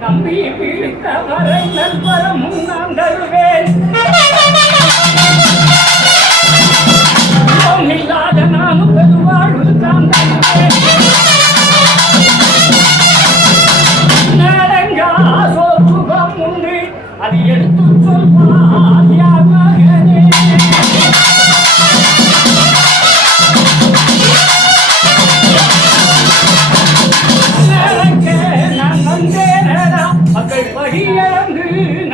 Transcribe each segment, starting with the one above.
நம்பி பிடித்தவரை நல்வரமும் நான் தருவேன். இல்லாத நானும் பெருவாழ்வு தான் தருவேன் நடங்கா சோற்றுகம் உண்டு. அது எடுத்து சொல்வார் யார்? gün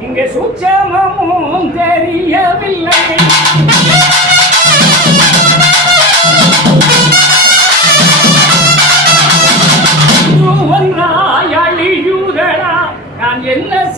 இங்கு சுட்சமமும் தெரியவில்லை. ஒன்றாய் அழியுதடா நான் என்ன